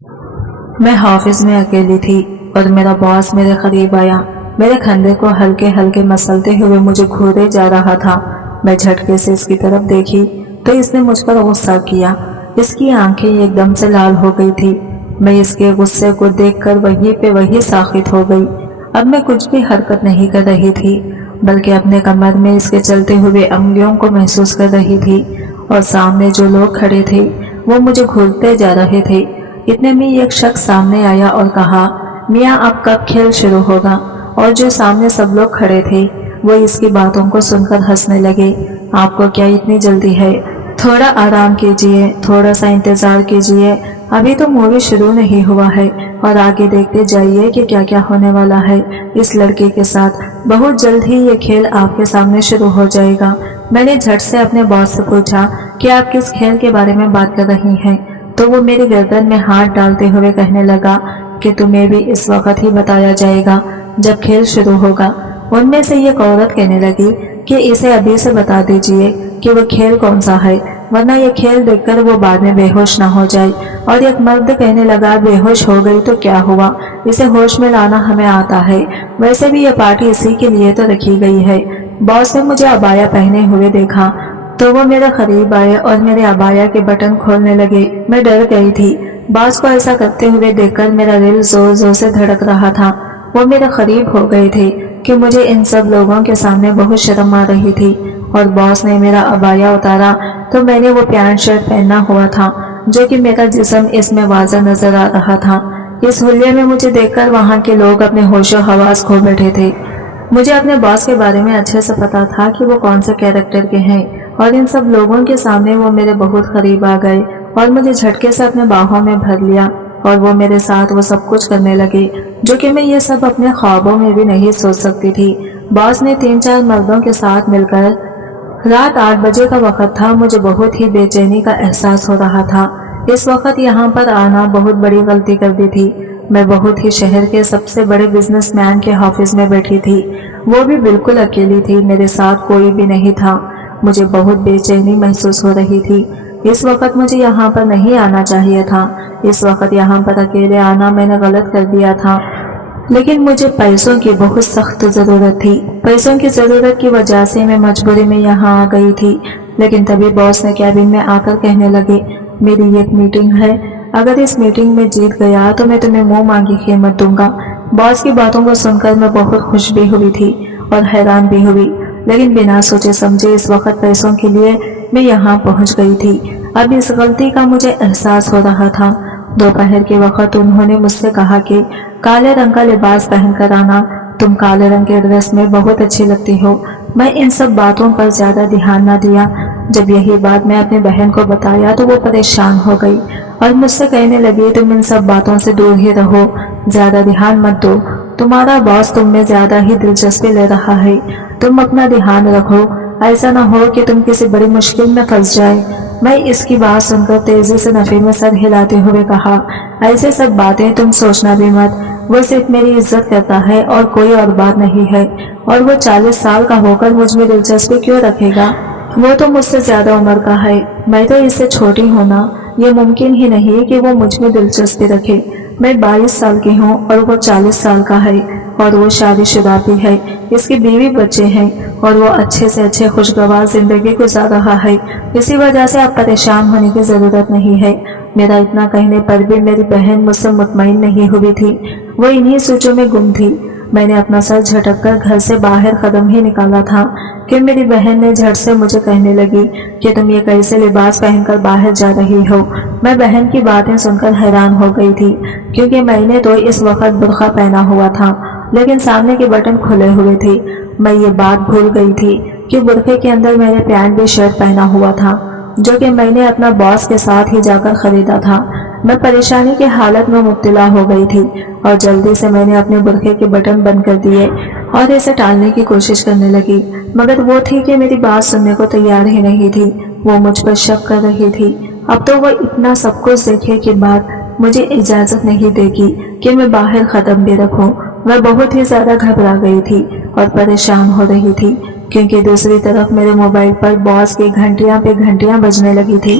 मैं ऑफिस में अकेली थी और मेरा बॉस मेरे करीब आया। मेरे कंधे को हल्के हल्के मसलते हुए मुझे घूरे जा रहा था। मैं झटके से इसकी तरफ देखी तो इसने मुझ पर गुस्सा किया। इसकी आंखें एकदम से लाल हो गई थी। मैं इसके गुस्से को देखकर वहीं पे वहीं साखित हो गई। अब मैं कुछ भी हरकत नहीं कर रही थी, बल्कि अपने कमर में इसके चलते हुए अंगुलियों को महसूस कर रही थी। और सामने जो लोग खड़े थे वो मुझे घूरते जा रहे थे। इतने में एक शख्स सामने आया और कहा, मियाँ अब कब खेल शुरू होगा? और जो सामने सब लोग खड़े थे वो इसकी बातों को सुनकर हंसने लगे। आपको क्या इतनी जल्दी है? थोड़ा आराम कीजिए, थोड़ा सा इंतजार कीजिए, अभी तो मूवी शुरू नहीं हुआ है और आगे देखते जाइए कि क्या क्या होने वाला है इस लड़की के साथ। बहुत जल्द ही ये खेल आपके सामने शुरू हो जाएगा। मैंने झट से अपने बॉस से पूछा कि आप किस खेल के बारे में बात कर रही हैं? तो वो मेरी गर्दन में हाथ डालते हुए कहने लगा कि तुम्हें भी इस वक्त ही बताया जाएगा जब खेल शुरू होगा। उनमें से एक औरत कहने लगी कि इसे अभी से बता दीजिए कि वो खेल कौन सा है, वरना ये खेल देखकर वो बाद में बेहोश ना हो जाए। और एक मर्द कहने लगा, बेहोश हो गई तो क्या हुआ, इसे होश में लाना हमें आता है, वैसे भी ये पार्टी इसी के लिए तो रखी गई है। बॉस ने मुझे अबाया पहने हुए देखा तो वो मेरे करीब आए और मेरे अबाया के बटन खोलने लगे। मैं डर गई थी। बॉस को ऐसा करते हुए देखकर मेरा दिल जोर जोर से धड़क रहा था। वो मेरे करीब हो गए थे कि मुझे इन सब लोगों के सामने बहुत शर्म आ रही थी। और बॉस ने मेरा अबाया उतारा तो मैंने वो पैंट शर्ट पहना हुआ था, जो कि मेरा जिस्म इसमें वाज़ह नजर आ रहा था। इस हुलिये में मुझे देखकर वहाँ के लोग अपने होशो हवास खो बैठे थे। मुझे अपने बॉस के बारे में अच्छे से पता था कि वो कौन से कैरेक्टर के हैं, और इन सब लोगों के सामने वो मेरे बहुत करीब आ गए और मुझे झटके से अपने बाहों में भर लिया और वो मेरे साथ वो सब कुछ करने लगे जो कि मैं ये सब अपने ख्वाबों में भी नहीं सोच सकती थी। बॉस ने 3-4 मर्दों के साथ मिलकर, रात 8 बजे का वक्त था, मुझे बहुत ही बेचैनी का एहसास हो रहा था। इस वक्त यहाँ पर आना बहुत बड़ी गलती कर दी थी। मैं बहुत ही शहर के सबसे बड़े बिजनेसमैन के ऑफिस में बैठी थी, वो भी बिल्कुल अकेली थी, मेरे साथ कोई भी नहीं था। मुझे बहुत बेचैनी महसूस हो रही थी। इस वक्त मुझे यहाँ पर नहीं आना चाहिए था। इस वक्त यहाँ पर अकेले आना मैंने गलत कर दिया था। लेकिन मुझे पैसों की बहुत सख्त ज़रूरत थी। पैसों की ज़रूरत की वजह से मैं मजबूरी में यहाँ आ गई थी। लेकिन तभी बॉस ने कैबिन में आकर कहने लगे, मेरी एक मीटिंग है, अगर इस मीटिंग में जीत गया तो मैं तुम्हें मुंह मांगी कीमत दूंगा। बॉस की बातों को सुनकर मैं बहुत खुश भी हुई थी और हैरान भी हुई, लेकिन बिना सोचे समझे इस वक्त पैसों के लिए मैं यहाँ पहुँच गई थी। अब इस गलती का मुझे एहसास हो रहा था। दोपहर के वक्त उन्होंने मुझसे कहा कि काले रंग का लिबास पहनकर आना, तुम काले रंग के ड्रेस में बहुत अच्छी लगती हो। मैं इन सब बातों पर ज्यादा ध्यान न दिया। जब यही बात मैं अपनी बहन को बताया तो वो परेशान हो गई और मुझसे कहने लगी, तुम इन सब बातों से दूर ही रहो, ज्यादा ध्यान मत दो, तुम्हारा बॉस तुम में ज्यादा ही दिलचस्पी ले रहा है, तुम अपना ध्यान रखो, ऐसा ना हो कि तुम किसी बड़ी मुश्किल में फंस जाए। मैं इसकी बात सुनकर तेजी से नफे में सर हिलाते हुए कहा, ऐसे सब बातें तुम सोचना भी मत, वो सिर्फ मेरी इज्जत करता है और कोई और बात नहीं है। और वो 40 साल का होकर मुझ में दिलचस्पी क्यों रखेगा? वो तो मुझसे ज्यादा उम्र का है, मैं तो इससे छोटी हूँ ना, ये मुमकिन ही नहीं कि वो मुझ में दिलचस्पी रखे। मैं 22 साल की हूँ और वो 40 साल का है और वो शादीशुदा भी है, इसकी बीवी बच्चे हैं और वो अच्छे से अच्छे खुशगवार जिंदगी गुजार रहा है। इसी वजह से अब परेशान होने की जरूरत नहीं है। मेरा इतना कहने पर भी मेरी बहन मुझसे मुतमईन नहीं हुई थी, वो इन्हीं सोचों में गुम थी। मैंने अपना सर झटककर घर से बाहर कदम ही निकाला था कि मेरी बहन ने झट से मुझे कहने लगी कि तुम ये कैसे लिबास पहनकर बाहर जा रही हो। मैं बहन की बातें सुनकर हैरान हो गई थी, क्योंकि मैंने तो इस वक्त बुर्का पहना हुआ था, लेकिन सामने के बटन खुले हुए थे। मैं ये बात भूल गई थी कि बुर्के के अंदर मैंने पैंट भी शर्ट पहना हुआ था, जो कि मैंने अपना बॉस के साथ ही जाकर खरीदा था। मैं परेशानी की हालत में मुब्तला हो गई थी और जल्दी से मैंने अपने बुर्के के बटन बंद कर दिए और इसे टालने की कोशिश करने लगी, मगर वो थी कि मेरी बात सुनने को तैयार ही नहीं थी। वो मुझ पर शक कर रही थी। अब तो वो इतना सब कुछ देखे के बाद मुझे इजाजत नहीं देगी कि मैं बाहर कदम भी रखूं। मैं बहुत ही ज्यादा घबरा गई थी और परेशान हो रही थी, क्योंकि दूसरी तरफ मेरे मोबाइल पर बॉस की घंटियां पे घंटियां बजने लगी थी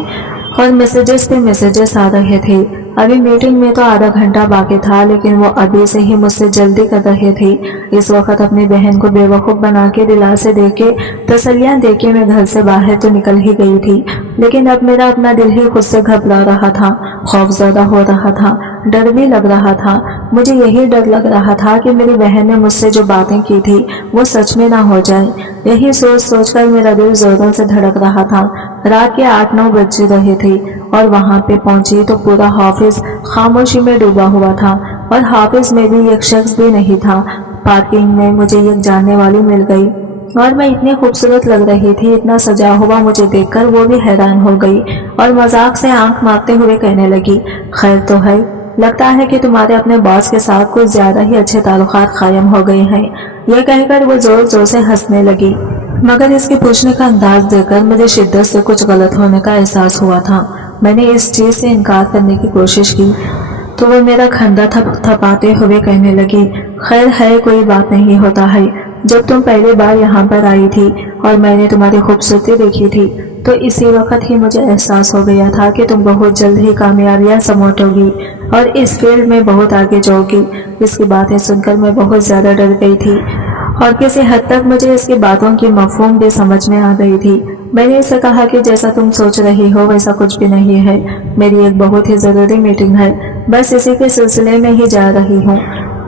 और मैसेजेस पे मैसेजेस आ रहे थे। अभी मीटिंग में तो आधा घंटा बाकी था, लेकिन वो अभी से ही मुझसे जल्दी कर रहे थे। इस वक्त अपनी बहन को बेवकूफ बना के दिलासे देके तसल्लियां देके मैं घर से बाहर तो निकल ही गई थी, लेकिन अब मेरा अपना दिल ही खुद से घबरा रहा था, खौफजदा हो रहा था, डर भी लग रहा था। मुझे यही डर लग रहा था कि मेरी बहन ने मुझसे जो बातें की थी वो सच में ना हो जाए। यही सोच सोचकर मेरा दिल जोरों से धड़क रहा था। रात के 8-9 बज रहे थे और वहां पे पहुंची तो पूरा ऑफिस खामोशी में डूबा हुआ था और ऑफिस में भी एक शख्स भी नहीं था। पार्किंग में मुझे एक जानने वाली मिल गई और मैं इतनी खूबसूरत लग रही थी, इतना सजा हुआ मुझे देखकर वो भी हैरान हो गई और मजाक से आंख मारते हुए कहने लगी, खैर तो है, लगता है कि तुम्हारे अपने बॉस के साथ कुछ ज्यादा ही अच्छे ताल्लुकात कायम हो गए हैं। यह कहकर वो जोर जोर से हंसने लगी, मगर इसके पूछने का अंदाज देखकर मुझे शिद्दत से कुछ गलत होने का एहसास हुआ था। मैंने इस चीज से इनकार करने की कोशिश की तो वो मेरा खंदा थपथपाते हुए कहने लगी, खैर है, कोई बात नहीं होता है। जब तुम पहली बार यहाँ पर आई थी और मैंने तुम्हारी खूबसूरती देखी थी तो इसी वक्त ही मुझे एहसास हो गया था कि तुम बहुत जल्द ही कामयाबियां समेटोगी और इस फील्ड में बहुत आगे जाओगी। इसकी बातें सुनकर मैं बहुत ज्यादा डर गई थी और किसी हद तक मुझे इसकी बातों की मफहूम भी समझ में आ गई थी। मैंने इसे कहा कि जैसा तुम सोच रही हो वैसा कुछ भी नहीं है, मेरी एक बहुत ही जरूरी मीटिंग है, बस इसी के सिलसिले में ही जा रही हूँ।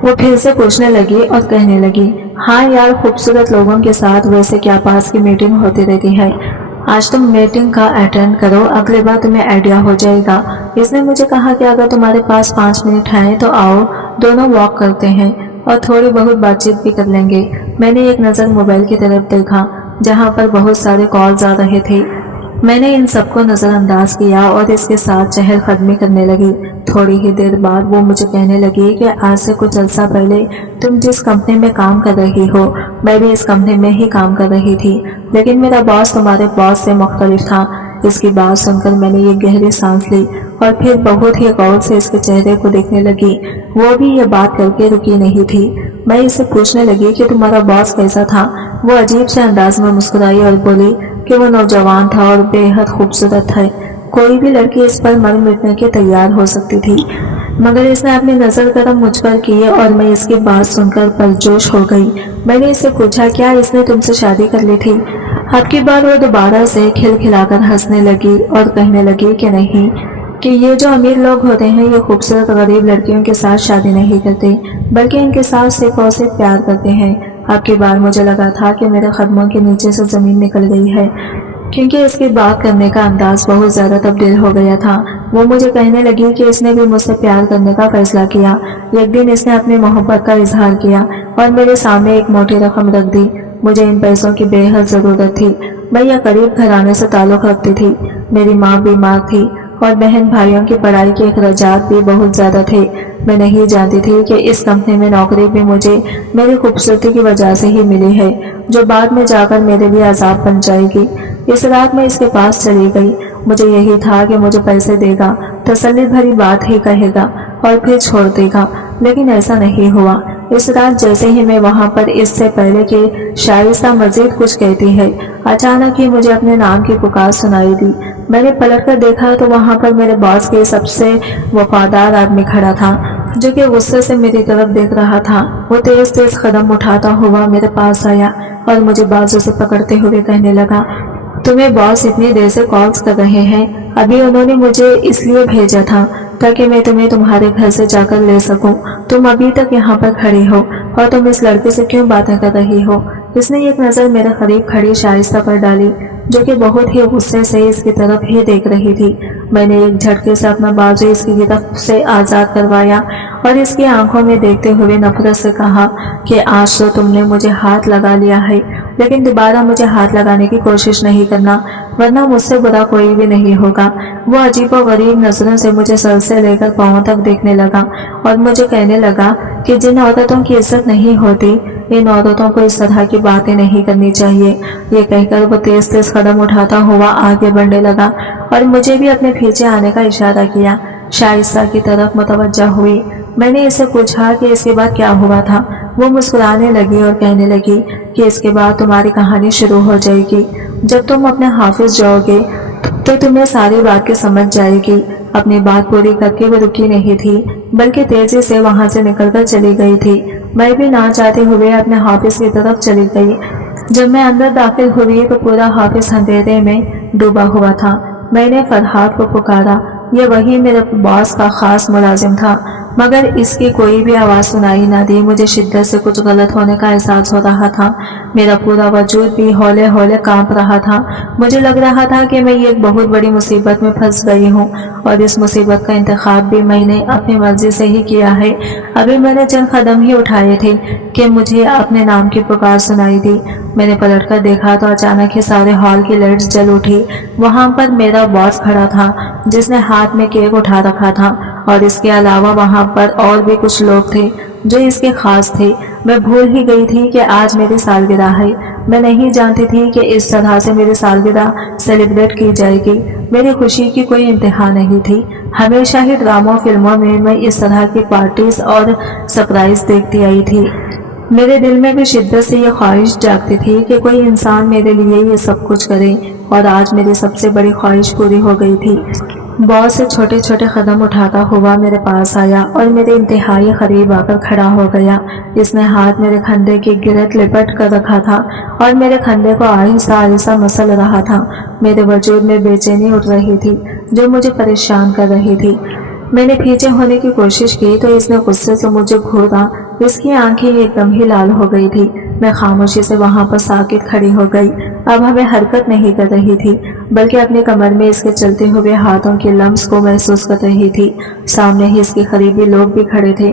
वो फिर से पूछने लगी और कहने लगी, हाँ यार, खूबसूरत लोगों के साथ वैसे क्या पास की मीटिंग होती रहती है, आज तुम मीटिंग का अटेंड करो, अगली बार तुम्हें आइडिया हो जाएगा। इसने मुझे कहा कि अगर तुम्हारे पास 5 मिनट हैं तो आओ, दोनों वॉक करते हैं और थोड़ी बहुत बातचीत भी कर लेंगे। मैंने एक नज़र मोबाइल की तरफ देखा जहां पर बहुत सारे कॉल्स आ रहे थे। मैंने इन सबको नज़रअंदाज किया और इसके साथ चहलकदमी करने लगी। थोड़ी ही देर बाद वो मुझे कहने लगी कि आज से कुछ अर्सा पहले तुम जिस कंपनी में काम कर रही हो, मैं भी इस कंपनी में ही काम कर रही थी, लेकिन मेरा बॉस तुम्हारे बॉस से मुख्तलिफ था। इसकी बात सुनकर मैंने ये गहरी सांस ली और फिर बहुत ही गौर से इसके चेहरे को देखने लगी। वो भी ये बात करके रुकी नहीं थी। मैं इससे पूछने लगी कि तुम्हारा बॉस कैसा था। वो अजीब से अंदाज में मुस्कुराई और बोली कि वो नौजवान था और बेहद खूबसूरत है, कोई भी लड़की इस पर मर मिटने के तैयार हो सकती थी, मगर इसने अपनी नजर कदम मुझ पर किए और मैं इसकी बात सुनकर परजोश हो गई। मैंने इससे पूछा, क्या इसने तुमसे शादी कर ली थी? अब की बार वो दोबारा से खिलखिलाकर हंसने लगी और कहने लगी कि नहीं, कि ये जो अमीर लोग होते हैं ये खूबसूरत गरीब लड़कियों के साथ शादी नहीं करते, बल्कि इनके साथ सिर्फ और सिर्फ प्यार करते हैं। अब की बार मुझे लगा था कि मेरे कदमों के नीचे से जमीन निकल गई है, क्योंकि इसकी बात करने का अंदाज बहुत ज्यादा तब्दील हो गया था। वो मुझे कहने लगी कि इसने भी मुझसे प्यार करने का फैसला किया। एक दिन इसने अपनी मोहब्बत का इजहार किया और मेरे सामने एक मोटी रकम रख दी। मुझे इन पैसों की बेहद जरूरत थी। मैं यह गरीब घराने से ताल्लुक रखती थी। मेरी माँ बीमार थी और बहन भाइयों की पढ़ाई के अखराजात भी बहुत ज्यादा थे। मैं नहीं जानती थी कि इस कंपनी में नौकरी भी मुझे मेरी खूबसूरती की वजह से ही मिली है, जो बाद में जाकर मेरे लिए अजाब बन जाएगी। इस रात मैं इसके पास चली गई। मुझे यही था कि मुझे पैसे देगा, तसल्ली भरी बात ही कहेगा और फिर छोड़ देगा, लेकिन ऐसा नहीं हुआ। इस रात जैसे ही मैं वहां पर इससे पहले कि शाइस्ता मजीद कुछ कहती है, अचानक ही मुझे अपने नाम की पुकार सुनाई दी। मैंने पलट कर देखा तो वहां पर मेरे बॉस के सबसे वफादार आदमी खड़ा था, जो कि गुस्से से मेरी तरफ देख रहा था। वो तेज तेज कदम उठाता हुआ मेरे पास आया और मुझे बाजू से पकड़ते हुए कहने लगा, तुम्हें बॉस इतनी देर से कॉल्स कर रहे हैं? अभी उन्होंने मुझे इसलिए भेजा था ताकि मैं तुम्हें तुम्हारे घर से जाकर ले सकूं। तुम अभी तक यहाँ पर खड़ी हो और तुम इस लड़के से क्यों बातें कर रही हो? इसने एक नज़र मेरे करीब खड़ी शाइस्ता पर डाली, जो कि बहुत ही गुस्से से इसकी तरफ ही देख रही थी। मैंने एक झटके से अपना बाजू इसकी गिरफ्त से आज़ाद करवाया और इसकी आंखों में देखते हुए नफरत से कहा कि आज तो तुमने मुझे हाथ लगा लिया है, लेकिन दोबारा मुझे हाथ लगाने की कोशिश नहीं करना, वरना मुझसे बुरा कोई भी नहीं होगा। वो अजीबोगरीब नजरों से मुझे सर से लेकर पांव तक देखने लगा और मुझे कहने लगा कि जिन औरतों की इज्जत नहीं होती, इन औरतों को इस तरह की बातें नहीं करनी चाहिए। ये कहकर वो तेज तेज कदम उठाता हुआ आगे बढ़ने लगा और मुझे भी अपने पीछे आने का इशारा किया। शाइस्ता की तरफ मुतवज्जा हुई। मैंने इससे पूछा कि इसके बाद क्या हुआ था। वो मुस्कुराने लगी और कहने लगी कि इसके बाद तुम्हारी कहानी शुरू हो जाएगी। जब तुम अपने हाफिज जाओगे तो तुम्हें सारी बातें समझ जाएगी। अपनी बात पूरी करके वो रुकी नहीं थी, बल्कि तेजी से वहां से निकलकर चली गई थी। मैं भी ना चाहते हुए अपने ऑफिस की तरफ चली गई। जब मैं अंदर दाखिल हुई तो पूरा ऑफिस अंधेरे में डूबा हुआ था। मैंने फरहाद को पुकारा। ये वही मेरे बॉस का खास मुलाजिम था, मगर इसकी कोई भी आवाज़ सुनाई ना दी। मुझे शिद्दत से कुछ गलत होने का एहसास हो रहा था। मेरा पूरा वजूद भी हौले हौले कांप रहा था। मुझे लग रहा था कि मैं एक बहुत बड़ी मुसीबत में फंस गई हूँ, और इस मुसीबत का इंतखाब भी मैंने अपनी मर्जी से ही किया है। अभी मैंने चंद कदम ही उठाए थे कि मुझे अपने नाम की पुकार सुनाई दी। मैंने पलटकर देखा तो अचानक ही सारे हॉल की लाइट्स जल उठी। वहां पर मेरा बॉस खड़ा था, जिसने हाथ में केक उठा रखा था, और इसके अलावा वहां पर और भी कुछ लोग थे जो इसके खास थे। मैं भूल ही गई थी कि आज मेरी सालगिरह है। मैं नहीं जानती थी कि इस तरह से मेरी सालगिरह सेलिब्रेट की जाएगी। मेरी खुशी की कोई इंतहा नहीं थी। हमेशा ही ड्रामा फिल्मों में मैं इस तरह की पार्टीज और सरप्राइज देखती आई थी। मेरे दिल में भी शिद्दत से ये ख्वाहिश जागती थी कि कोई इंसान मेरे लिए ये सब कुछ करे, और आज मेरी सबसे बड़ी ख्वाहिश पूरी हो गई थी। बॉस से छोटे छोटे कदम उठाता हुआ मेरे पास आया और मेरे इंतहाई करीब आकर खड़ा हो गया। इसने हाथ मेरे कंधे की गिरफ्त लिपट कर रखा था और मेरे कंधे को आहिस्ता आहिस्ता मसल रहा था। मेरे वजूद में बेचैनी उठ रही थी जो मुझे परेशान कर रही थी। मैंने पीछे होने की कोशिश की तो इसने गुस्से से मुझे घूरा। इसकी आंखें एकदम ही लाल हो गई थी। मैं खामोशी से वहां पर साकित खड़ी हो गई। अब हमें हरकत नहीं कर रही थी, बल्कि अपने कमर में इसके चलते हुए हाथों के लम्स को महसूस कर रही थी। सामने ही इसके करीबी लोग भी खड़े थे,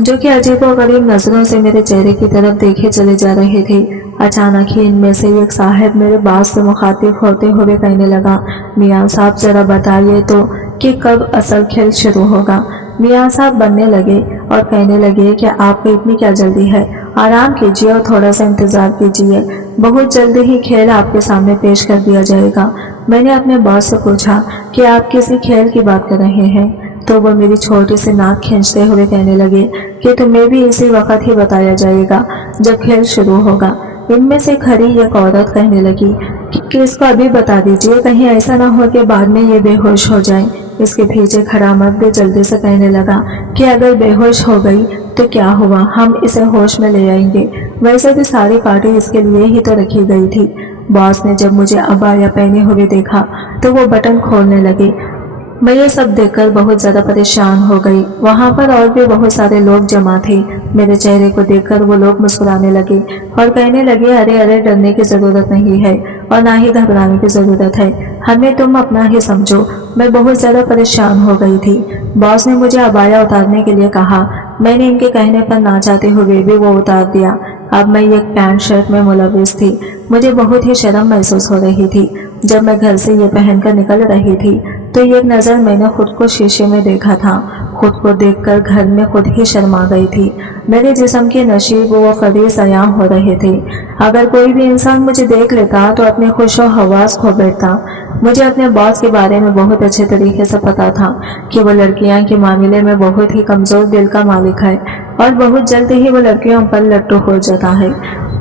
जो कि अजीबोगरीब नजरों से मेरे चेहरे की तरफ देखे चले जा रहे थे। अचानक ही इनमें से एक साहब मेरे बात से मुखातिब होते हुए कहने लगा, मियाँ साहब जरा बताइए तो कि कब असल खेल शुरू होगा। मियाँ साहब बनने लगे और कहने लगे कि आपको इतनी क्या जल्दी है, आराम कीजिए और थोड़ा सा इंतजार कीजिए, बहुत जल्दी ही खेल आपके सामने पेश कर दिया जाएगा। मैंने अपने बॉस से पूछा कि आप किसी खेल की बात कर रहे हैं, तो वो मेरी छोटी सी नाक खींचते हुए कहने लगे कि तुम्हें भी इसी वक्त ही बताया जाएगा जब खेल शुरू होगा। इनमें से खरी एक औरत कहने लगी कि इसको अभी बता दीजिए, कहीं ऐसा ना हो कि बाद में ये बेहोश हो जाए। इसके पीछे खड़ा मर्द भी जल्दी से कहने लगा कि अगर बेहोश हो गई तो क्या हुआ, हम इसे होश में ले आएंगे। वैसे भी सारी पार्टी इसके लिए ही तो रखी गई थी। बॉस ने जब मुझे अबाया पहने हुए देखा तो वो बटन खोलने लगे। मैं ये सब देखकर बहुत ज्यादा परेशान हो गई। वहां पर और भी बहुत सारे लोग जमा थे। मेरे चेहरे को देखकर वो लोग मुस्कुराने लगे और कहने लगे, अरे अरे डरने की जरूरत नहीं है और ना ही घबराने की जरूरत है, हमें तुम अपना ही समझो। मैं बहुत ज्यादा परेशान हो गई थी। बॉस ने मुझे अबाया उतारने के लिए कहा। मैंने इनके कहने पर ना चाहते हुए भी वो उतार दिया। अब मैं एक पैंट शर्ट में मुलविस थी। मुझे बहुत ही शर्म महसूस हो रही थी। जब मैं घर से ये पहनकर निकल रही थी तो एक नज़र मैंने खुद को शीशे में देखा था। खुद को देखकर घर में खुद ही शर्मा गई थी। मेरे जिस्म के नशीब व फरीस अयां हो रहे थे। अगर कोई भी इंसान मुझे देख लेता तो अपने खुश और हवास खो बैठता। मुझे अपने बॉस के बारे में बहुत अच्छे तरीके से पता था कि वो लड़कियां के मामले में बहुत ही कमजोर दिल का मालिक है और बहुत जल्द ही वो लड़कियों पर लट्टू हो जाता है।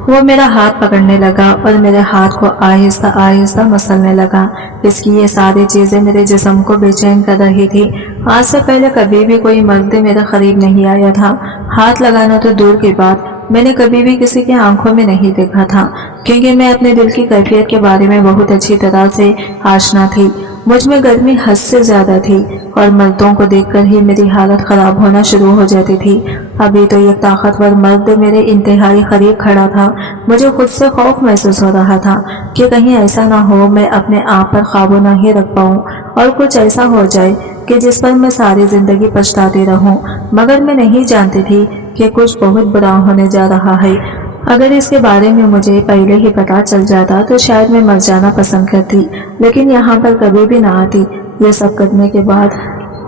वो मेरा हाथ पकड़ने लगा और मेरे हाथ को आहिस्ता आहिस्ता मसलने लगा। इसकी ये सारी चीजें मेरे जिस्म को बेचैन कर रही थी। आज से पहले कभी भी कोई मर्द मेरे करीब नहीं आया था। हाथ लगाना तो दूर की बात, मैंने कभी भी किसी की आंखों में नहीं देखा था, क्योंकि मैं अपने दिल की कैफियत के बारे में बहुत अच्छी तरह से आशना थी। मुझ में गर्मी हद से ज्यादा थी और मर्दों को देखकर ही मेरी हालत खराब होना शुरू हो जाती थी। अभी तो एक ताकतवर मर्द मेरे इंतहाई करीब खड़ा था। मुझे खुद से खौफ महसूस हो रहा था कि कहीं ऐसा ना हो मैं अपने आप पर काबू ना ही रख पाऊं और कुछ ऐसा हो जाए कि जिस पर मैं सारी जिंदगी पछताती रहूं। मगर मैं नहीं जानती थी कि कुछ बहुत बुरा होने जा रहा है। अगर इसके बारे में मुझे पहले ही पता चल जाता तो शायद मैं मर जाना पसंद करती, लेकिन यहाँ पर कभी भी ना आती। ये सब करने के बाद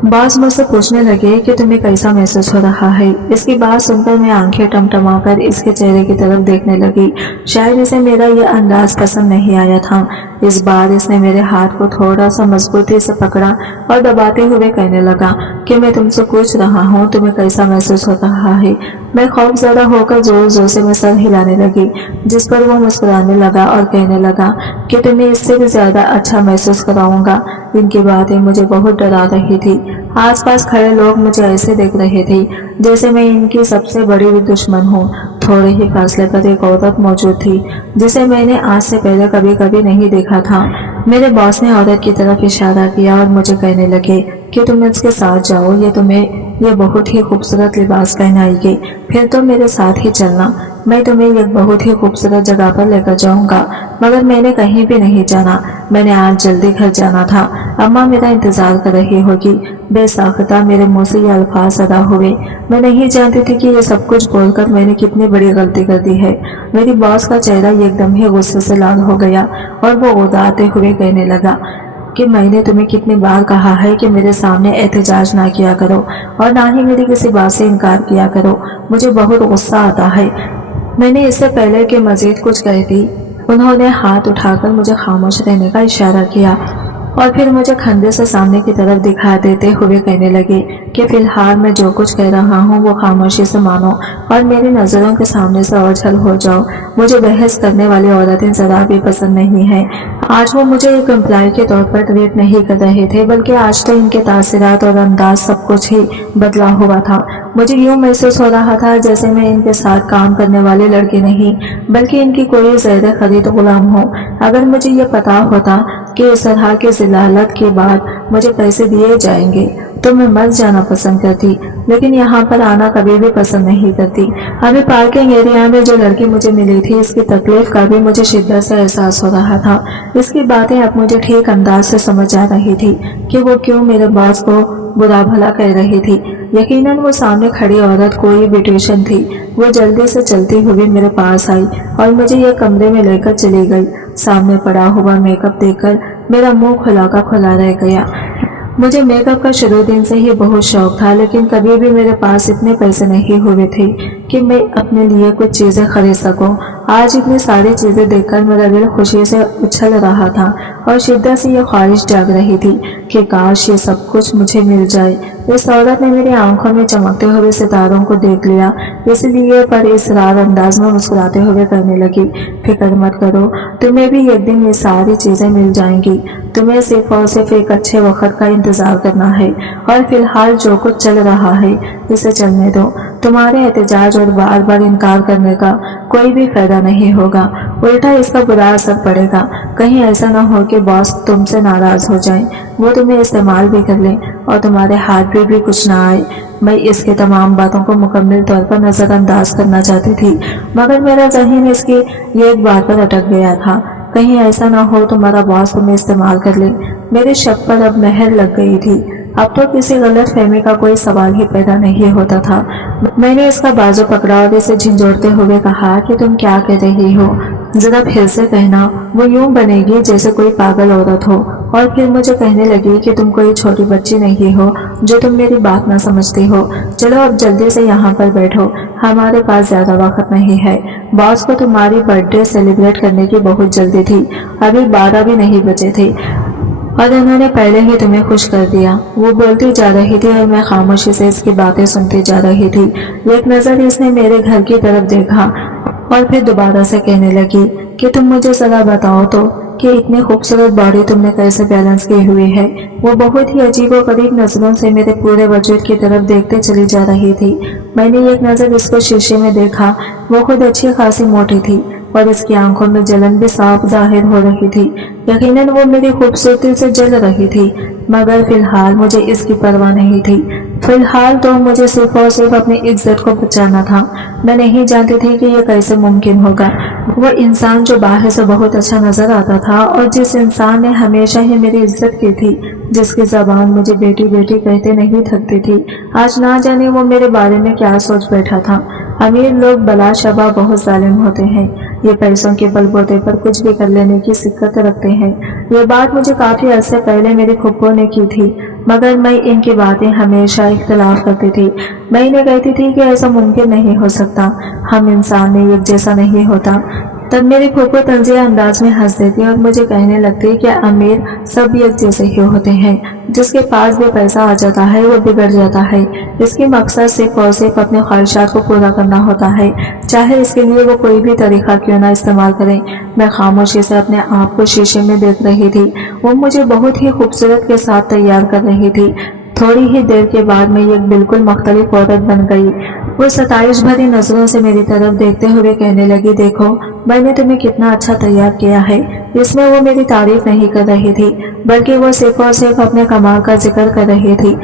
बॉस मुझसे पूछने लगे कि तुम्हें कैसा महसूस हो रहा है। इसकी बात सुनकर मैं आंखें टमटमाकर इसके चेहरे की तरफ देखने लगी। शायद इसे मेरा यह अंदाज पसंद नहीं आया था। इस बार इसने मेरे हाथ को थोड़ा सा मजबूती से पकड़ा और दबाते हुए कहने लगा कि मैं तुमसे पूछ रहा हूँ तुम्हें कैसा महसूस हो रहा है। मैं खौफजदा होकर जोर जोर से मैं सर हिलाने लगी, जिस पर वो मुस्कुराने लगा और कहने लगा कि तुम्हें इससे भी ज्यादा अच्छा महसूस कराऊंगा। इनकी बातें मुझे बहुत डरा रही थी। आसपास खड़े लोग मुझे ऐसे देख रहे थे जैसे मैं इनकी सबसे बड़ी दुश्मन हूँ। थोड़े ही फासले पर एक औरत मौजूद थी जिसे मैंने आज से पहले कभी कभी नहीं देखा था। मेरे बॉस ने औरत की तरफ इशारा किया और मुझे कहने लगे कि तुम इसके साथ जाओ, ये बहुत ही खूबसूरत लिबास पहनाएगी, फिर तुम मेरे साथ ही चलना। मैं तुम्हें एक बहुत ही खूबसूरत जगह पर लेकर जाऊंगा। मगर मैंने कहीं भी नहीं जाना, मैंने आज जल्दी घर जाना था। अम्मा मेरा इंतजार कर रही होगी। बेसाख्ता मेरे मुंह से ये अल्फाज अदा हुए। मैं नहीं जानती थी कि ये सब कुछ बोलकर मैंने कितनी बड़ी गलती कर दी है। मेरी बॉस का चेहरा एकदम ही गुस्से से लाल हो गया और वो उदाते हुए कहने लगा कि मैंने तुम्हें कितनी बार कहा है कि मेरे सामने एहतजाज ना किया करो और ना ही मेरी किसी बात से इनकार किया करो। मुझे बहुत गुस्सा आता है। मैंने इससे पहले कि मजीद कुछ कहती, उन्होंने हाथ उठाकर मुझे खामोश रहने का इशारा किया और फिर मुझे खंडे से सामने की तरफ दिखा देते हुए कहने लगे कि फिलहाल मैं जो कुछ कह रहा हूँ वो खामोशी से मानो और मेरी नज़रों के सामने से ओझल हो जाओ। मुझे बहस करने वाली औरतें जरा भी पसंद नहीं है। आज वो मुझे एक एम्प्लॉय के तौर पर ट्रीट नहीं कर रहे थे, बल्कि आज तो इनके तासीरात और अंदाज सब कुछ ही बदला हुआ था। मुझे यूँ महसूस हो रहा था जैसे मैं इनके साथ काम करने वाली लड़की नहीं, बल्कि इनकी कोई ज़ैर खरीद गुलाम हो। अगर मुझे ये पता होता कि इस तरह की ज़िलालत के बाद मुझे पैसे दिए जाएंगे तो मैं मर जाना पसंद करती, लेकिन यहाँ पर आना कभी भी पसंद नहीं करती। अभी पार्किंग एरिया में जो लड़की मुझे मिली थी, इसकी तकलीफ का भी मुझे शिद्दत से एहसास हो रहा था। इसकी बातें अब मुझे ठीक अंदाज से समझ आ रही थी कि वो क्यों मेरे बॉस को बुरा भला कह रही थी। यकीनन वो सामने खड़ी औरत कोई ब्यूटिशियन थी। वो जल्दी से चलती हुई मेरे पास आई और मुझे ये कमरे में लेकर चली गई। सामने पड़ा हुआ मेकअप देखकर मेरा मुंह खुला का खुला रह गया। मुझे मेकअप का शुरू दिन से ही बहुत शौक था, लेकिन कभी भी मेरे पास इतने पैसे नहीं हुए थे कि मैं अपने लिए कुछ चीज़ें खरीद सकूं। आज इतनी सारी चीज़ें देखकर मेरा दिल खुशी से उछल रहा था और शिद्दत से ये ख्वाहिश जाग रही थी कि काश ये सब कुछ मुझे मिल जाए। इस औरत ने मेरी आंखों में चमकते हुए सितारों को देख लिया, इसलिए पर इसरार अंदाज में मुस्कुराते हुए कहने लगी, फिक्र मत करो, तुम्हें भी एक दिन ये सारी चीज़ें मिल जाएंगी। तुम्हें सिर्फ और सिर्फ एक अच्छे वक्त का इंतजार करना है और फिलहाल जो कुछ चल रहा है इसे चलने दो। तुम्हारे एहतजाज और बार बार इनकार करने का कोई भी फायदा नहीं होगा, उल्टा इसका बुरा असर पड़ेगा। कहीं ऐसा ना हो कि बॉस तुमसे नाराज हो जाए, वो तुम्हें इस्तेमाल भी कर ले और तुम्हारे हाथ भी कुछ ना आए। मैं इसके तमाम बातों को मुकम्मल तौर पर नज़रअंदाज करना चाहती थी, मगर मेरा ज़हन इसकी एक बात पर अटक गया था। कहीं ऐसा ना हो तुम्हारा बॉस तुम्हें इस्तेमाल कर ले। मेरे शक पर अब मेहर लग गई थी। अब तो किसी गलत फहमी का कोई सवाल ही पैदा नहीं होता था। मैंने इसका बाजू पकड़ा और इसे झिंझोड़ते हुए कहा कि तुम क्या कह रही हो, जरा फिर से कहना। वो यूं बनेगी जैसे कोई पागल औरत हो और फिर मुझे कहने लगी कि तुम कोई छोटी बच्ची नहीं हो जो तुम मेरी बात ना समझती हो। चलो अब जल्दी से यहाँ पर बैठो, हमारे पास ज्यादा वक्त नहीं है। बॉस को तुम्हारी बर्थडे सेलिब्रेट करने की बहुत जल्दी थी, अभी 12 भी नहीं बजे थे और उन्होंने पहले ही तुम्हें खुश कर दिया। वो बोलती जा रही थी और मैं खामोशी से इसकी बातें सुनती जा रही थी। एक नजर इसने मेरे घर की तरफ देखा और फिर दोबारा से कहने लगी कि तुम मुझे जरा बताओ तो कि इतनी खूबसूरत बॉडी तुमने कैसे बैलेंस की हुई है। वो बहुत ही अजीबोगरीब नजरों से मेरे पूरे वजूद की तरफ देखते चली जा रही थी। मैंने एक नजर इसको शीशे में देखा। वो खुद अच्छी खासी मोटी थी और इसकी आंखों में जलन भी साफ जाहिर हो रही थी। यकीनन वो मेरी खूबसूरती से जल रही थी, मगर फिलहाल मुझे इसकी परवाह नहीं थी। फिलहाल तो मुझे सिर्फ और सिर्फ अपनी इज्जत को बचाना था। मैं नहीं जानती थी कि यह कैसे मुमकिन होगा। वो इंसान जो बाहर से बहुत अच्छा नजर आता था और जिस इंसान ने हमेशा ही मेरी इज्जत की थी, जिसकी जबान मुझे बेटी बेटी कहते नहीं थकती थी, आज ना जाने वो मेरे बारे में क्या सोच बैठा था। अमीर लोग बला शबा बहुत जालिम होते हैं। ये पैसों के बलबूते पर कुछ भी कर लेने की सिक्कत रखते हैं। ये बात मुझे काफी अरसे पहले मेरी फुप्पो ने की थी। मगर मैं इनकी बातें हमेशा इख्तिलाफ करती थी। मैं इन्हें कहती थी कि ऐसा मुमकिन नहीं हो सकता, हम इंसान में एक जैसा नहीं होता। तब मेरी फूफो तंजिया अंदाज में हंस देती और मुझे कहने लगती कि अमीर सब एक जैसे ही होते हैं, जिसके पास भी पैसा आ जाता है वो बिगड़ जाता है। इसकी मकसद सिर्फ और सिर्फ अपने ख्वाहिशात को पूरा करना होता है, चाहे इसके लिए वो कोई भी तरीका क्यों ना इस्तेमाल करें। मैं खामोशी से अपने आप को शीशे में देख रही थी। वो मुझे बहुत ही खूबसूरत के साथ तैयार कर रही थी। थोड़ी ही देर के बाद मैं एक बिल्कुल मुख्तलिफ औरत बन गई। वो सताइश भरी नजरों से मेरी तरफ देखते हुए कहने लगी, देखो मैंने तुम्हें कितना अच्छा तैयार किया है। इसमें वो मेरी तारीफ नहीं कर रही थी, बल्कि वो सिर्फ और सिर्फ अपने कमाल का जिक्र कर रही थी।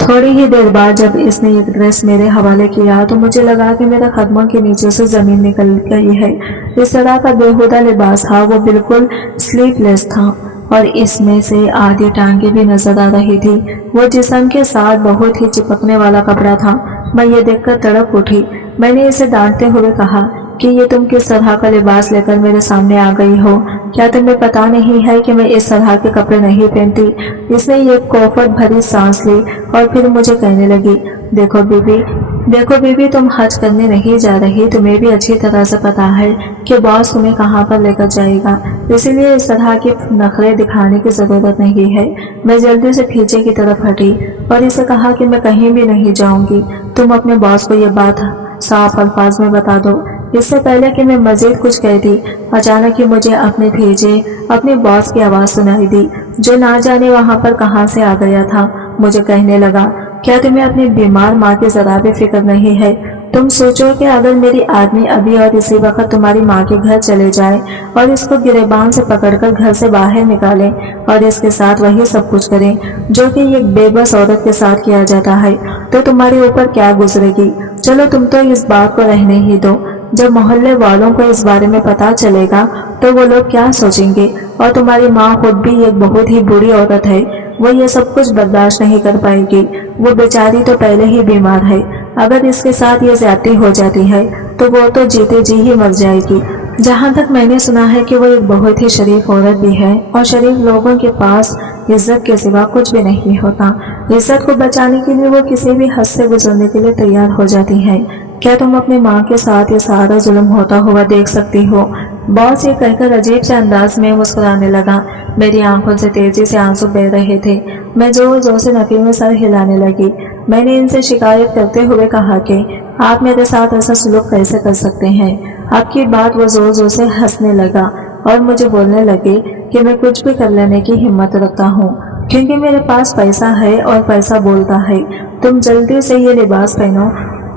थोड़ी ही देर बाद जब इसने एक ड्रेस मेरे हवाले किया तो मुझे लगा कि मेरे कदमों के नीचे से जमीन निकल गई है। इस तरह का बेहुदा लिबास था, वो बिल्कुल स्लीवलेस था और इसमें से आधी टांगे भी नजर आ रही थी। वो जिस्म के साथ बहुत ही चिपकने वाला कपड़ा था। मैं ये देखकर तड़प उठी। मैंने इसे डांटते हुए कहा कि ये तुम किस तरह का लिबास लेकर मेरे सामने आ गई हो? क्या तुम्हें पता नहीं है कि मैं इस तरह के कपड़े नहीं पहनती? इसने ये कोफत भरी सांस ली और फिर मुझे कहने लगी, देखो बीबी तुम हज करने नहीं जा रही। तुम्हें भी अच्छी तरह से पता है कि बॉस तुम्हें कहाँ पर लेकर जाएगा, इसीलिए इस तरह के नखरे दिखाने की जरूरत नहीं है। मैं जल्दी से पीछे की तरफ हटी और इसे कहा कि मैं कहीं भी नहीं जाऊंगी। तुम अपने बॉस को ये बात साफ अल्फाज में बता दो। इससे पहले कि मैं मजीद कुछ कहती, अचानक ही मुझे अपने बॉस की आवाज सुनाई दी, जो ना जाने वहां पर कहां से आ गया था। मुझे कहने लगा, क्या तुम्हें अपनी बीमार माँ की जरा भी फिक्र नहीं है? तुम सोचो कि अगर मेरी आदमी अभी और इसी वक्त तुम्हारी माँ के घर चले जाए और इसको गिरेबान से पकड़कर घर से बाहर निकाले और इसके साथ वही सब कुछ करें जो कि एक बेबस औरत के साथ किया जाता है, तो तुम्हारे ऊपर क्या गुजरेगी? चलो तुम तो इस बात को रहने ही दो। जब मोहल्ले वालों को इस बारे में पता चलेगा तो वो लोग क्या सोचेंगे? और तुम्हारी माँ खुद भी एक बहुत ही बुरी औरत है, वो ये सब कुछ बर्दाश्त नहीं कर पाएगी। वो बेचारी तो पहले ही बीमार है, अगर इसके साथ ये ज्यादती हो जाती है तो वो तो जीते जी ही मर जाएगी। जहाँ तक मैंने सुना है कि वो एक बहुत ही शरीफ औरत भी है और शरीफ लोगों के पास इज्जत के सिवा कुछ भी नहीं होता। इज्जत को बचाने के लिए वो किसी भी हद से गुजरने के लिए तैयार हो जाती है। क्या तुम अपनी माँ के साथ ये सारा जुल्म होता हुआ देख सकती हो? बॉस ये कहकर अजीब से अंदाज में मुस्कुराने लगा। मेरी आंखों से तेजी से आंसू बह रहे थे। मैं जोर जोर से नफी में सर हिलाने लगी। मैंने इनसे शिकायत करते हुए कहा कि आप मेरे साथ ऐसा सलूक कैसे कर सकते हैं? आपकी बात वो जोर जोर से हंसने लगा और मुझे बोलने लगे कि मैं कुछ भी कर लेने की हिम्मत रखता हूँ, क्योंकि मेरे पास पैसा है और पैसा बोलता है। तुम जल्दी से ये लिबास पहनो